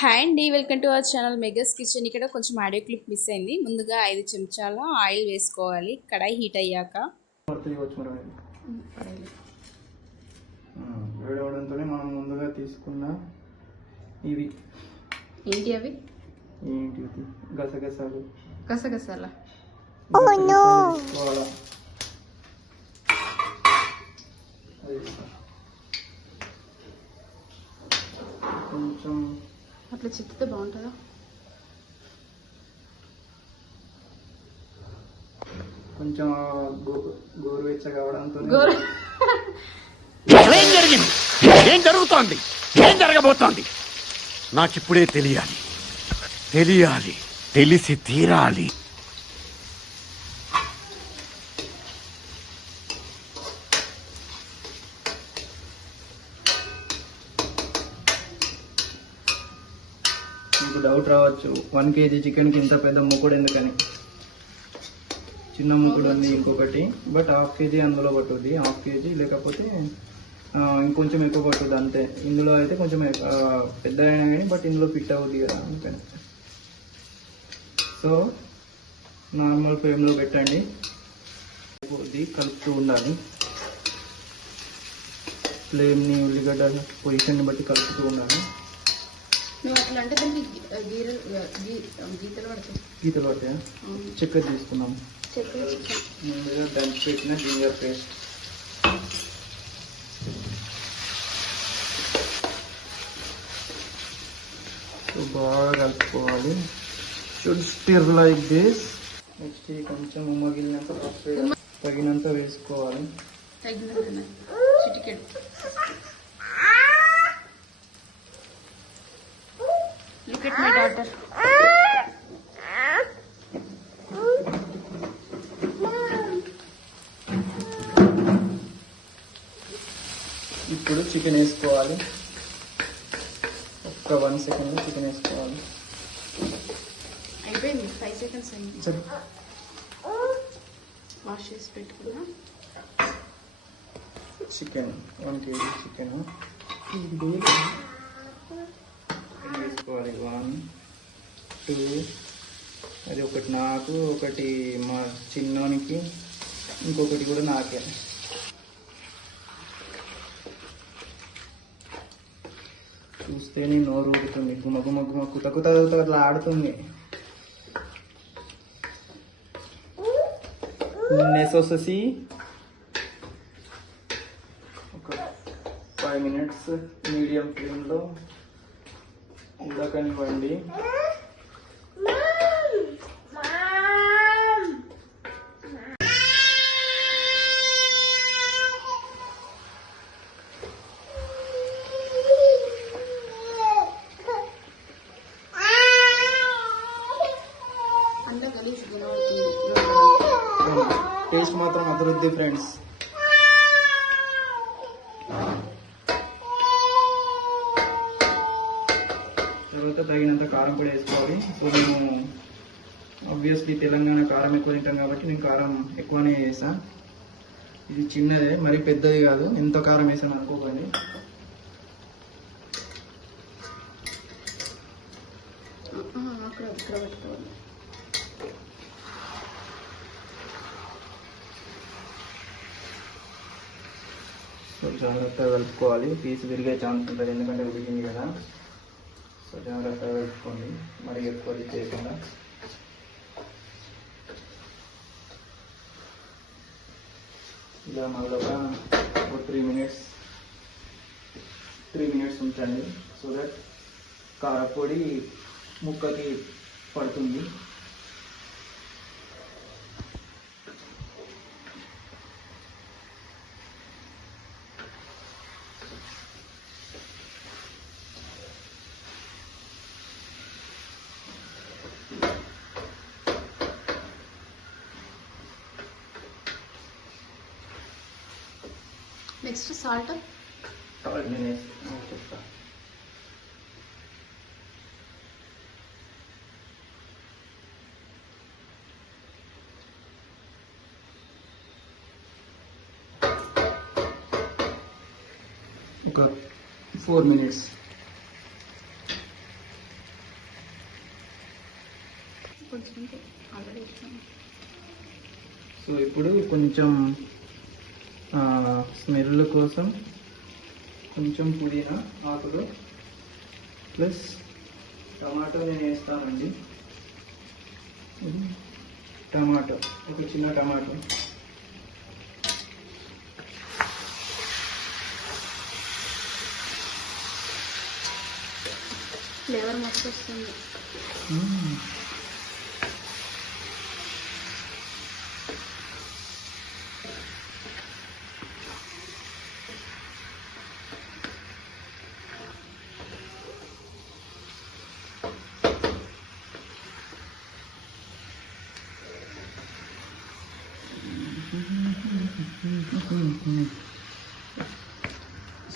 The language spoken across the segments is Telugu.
హాయ్ అండి welcome to our channel Megha's kitchen. ఇక్కడ కొంచెం ఆడియో క్లిప్ మిస్ అయింది. ముందుగా ఐదు చెంచాల ఆయిల్ వేసుకోవాలి. కడాయి హీట్ అయ్యాక. మనం ముందుగా తీసుకున్న ఇవి. ఏంటి అవి? ఏంటి? గసగసాలు. గసగసాల గసగసాలు తీసుకోవాలా అది వేస్తా. కొంచెం అట్లా చెప్తే బాగుంటుందా? కొంచెం గోరువెచ్చగా అవడంతో ఏం జరిగింది? ఏం జరుగుతోంది? ఏం జరగబోతోంది? నాకిప్పుడే తెలియాలి. తెలియాలి. తెలిసి తీరాలి. మీకు డౌట్ రావచ్చు. వన్ కేజీ చికెన్కి ఇంత పెద్ద ముక్కుడు ఎందుకని? చిన్న ముక్కుడు ఉంది ఇంకొకటి. బట్ హాఫ్ కేజీ అందులో పట్టుద్ది. హాఫ్ కేజీ లేకపోతే ఇంకొంచెం ఎక్కువ పట్టుద్ది అంతే. ఇందులో అయితే కొంచెం పెద్ద అయినా కానీ బట్ ఇందులో ఫిట్ అవుద్ది కదా అందుకని. సో నార్మల్ ఫ్లేమ్లో పెట్టండి. ఇది కలుపుతూ ఉండాలి. ఫ్లేమ్ని ఉల్లిగడ్డ పొజిషన్ని బట్టి కలుపుతూ ఉండాలి. నువ్వు అట్లా అంటే దానికి గీరలు గీతలు పడతాయి. గీతలు పట్టాయి చక్కెర తీసుకున్నాం. చక్కెర ముందుగా దంచి పెట్టిన జింజర్ పేస్ట్. సో బాగా కలుపుకోవాలి. Should stir like this next కొంచెం ఉమ్మగిలినంత తగినంత వేసుకోవాలి. చిటికెడు. ఎట్ మై డాటర్ ఇప్పుడు చికెన్ వేసుకోవాలి. ఒక్క వన్ సెకండ్ చికెన్ వేసుకోవాలి. అయిపోయింది. ఫైవ్ సెకండ్స్ అయింది. సరే. వాష్ చేసి పెట్టుకున్నా చికెన్ వన్ కేజీ చికెన్ వేసుకోవాలి వన్ టూ అది ఒకటి నాకు ఒకటి మా చిన్నోనికి ఇంకొకటి కూడా నాకే. చూస్తేనే నోరు ఊరుతుంది. గుమ గుమ గుమ కుత కుత అట్లా ఆడుతుంది. వచ్చేసి ఒక ఫైవ్ మినిట్స్ మీడియం ఫ్లేమ్లో ఉడకనివ్వండి టేస్ట్ మాత్రం అభివృద్ధి ఫ్రెండ్స్. తర్వాత తగినంత కారం కూడా వేసుకోవాలి. సో మేము ఆబ్వియస్లీ తెలంగాణ కారం ఎక్కువ తింటాం కాబట్టి నేను కారం ఎక్కువనే వేసా. ఇది చిన్నదే మరి పెద్దది కాదు. ఎంత కారం వేసాను అనుకోకండి. సో జాగ్రత్తగా కలుపుకోవాలి. పీస్ విరిగే ఛాన్స్ ఉంటుంది ఎందుకంటే ఉడికింది కదా. సో జాగ్రత్తగా పెట్టుకోండి మరి ఎక్కువ చేయకుండా. ఇలా మళ్ళీ ఒక త్రీ మినిట్స్ త్రీ మినిట్స్ ఉంచండి. సో దట్ కారపొడి ముక్కకి పడుతుంది. Next salt? ఒక ఫోర్ మినిట్స్. సో ఇప్పుడు కొంచెం స్మెల్ కోసం కొంచెం పుదీనా ఆకులు ప్లస్ టమాటో నేను వేస్తానండి. టమాటో ఒక చిన్న టమాటో. ఫ్లేవర్ మస్తు వస్తుంది మ్మ్.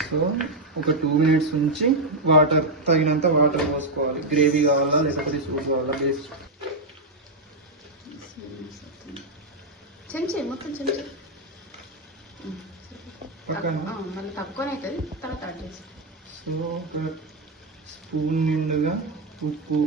సో ఒక టూ మినిట్స్ ఉంచి వాటర్ తగినంత వాటర్ పోసుకోవాలి. గ్రేవీ కావాలా లేకపోతే సూప్ కావాలా? బేస్ట్ చెంచే మొత్తం చెంచే. మళ్ళీ తక్కువనే అవుతుంది తర్వాత యాడ్ చేసి సో ఒక స్పూన్ నిండుగా ఉప్పు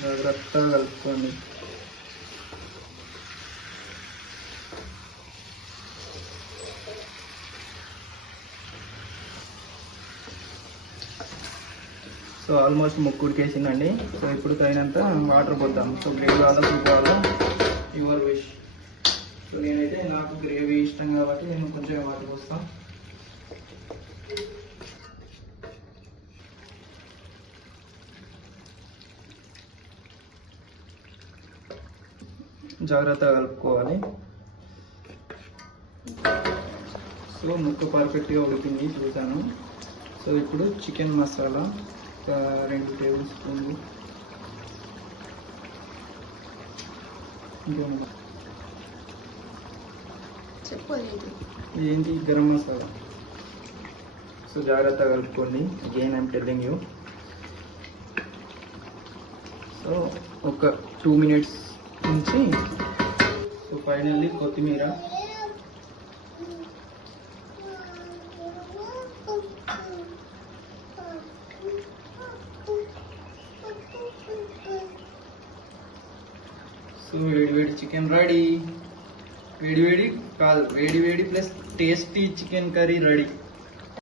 జాగ్రత్తగా కలుపుకోండి సో ఆల్మోస్ట్ ముక్కుడికేసిందండి సో ఇప్పుడు తగినంత వాటర్ పోద్దాం. సో గ్రేవీ కావాలా సూప్ కావాలా యువర్ విష్ సో నేనైతే నాకు గ్రేవీ ఇష్టం కాబట్టి నేను కొంచెం వాటర్ పోస్తాను జాగ్రత్తగా కలుపుకోవాలి. సో ముక్క పర్ఫెక్ట్గా ఉడికింది చూసాను సో ఇప్పుడు చికెన్ మసాలా ఒక రెండు టేబుల్ స్పూన్లు. ఏంటి గరం మసాలా. సో జాగ్రత్తగా కలుపుకోండి. Again I'm telling you so ఒక టూ మినిట్స్ ఉంచి సో ఫైనల్లీ కొత్తిమీర. సో వేడి వేడి చికెన్ రెడీ. వేడి వేడి కాదు వేడి వేడి plus tasty chicken curry ready.